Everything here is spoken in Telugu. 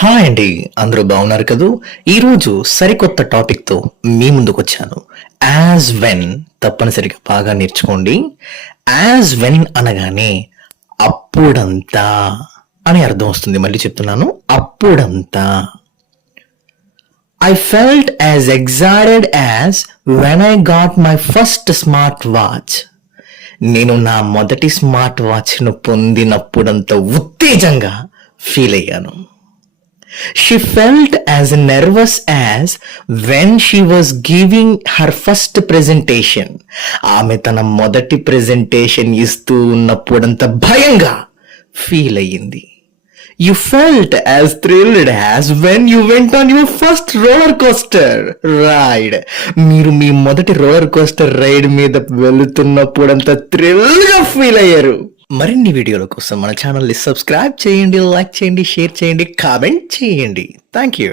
హాయ్ అండి, అందరూ బాగున్నారు కదూ. ఈరోజు సరికొత్త టాపిక్తో మీ ముందుకు వచ్చాను. యాజ్ వెన్ తప్పనిసరిగా బాగా నేర్చుకోండి. యాజ్ వెన్ అనగానే అప్పుడంతా అని అర్థం వస్తుంది. మళ్ళీ చెప్తున్నాను, అప్పుడంతా. I felt as excited as when I got my first smart watch. నేను నా మొదటి స్మార్ట్ వాచ్ను పొందినప్పుడంత ఉత్తేజంగా ఫీల్ అయ్యాను. She felt as nervous as when she was giving her first presentation. ఆమె తన మొదటి ప్రెజెంటేషన్ ఇస్తూ ఉన్నప్పుడంత భయంగా ఫీల్ అయ్యింది. You felt as thrilled as when you went on your first roller coaster ride. మీరు మీ మొదటి రోలర్ కోస్టర్ రైడ్ మీద వెళుతున్నప్పుడంత థ్రిల్గా ఫీల్ అయ్యారు. మరిన్ని వీడియోల కోసం మన ఛానల్ని సబ్స్క్రైబ్ చేయండి, లైక్ చేయండి, షేర్ చేయండి, కామెంట్ చేయండి. Thank you.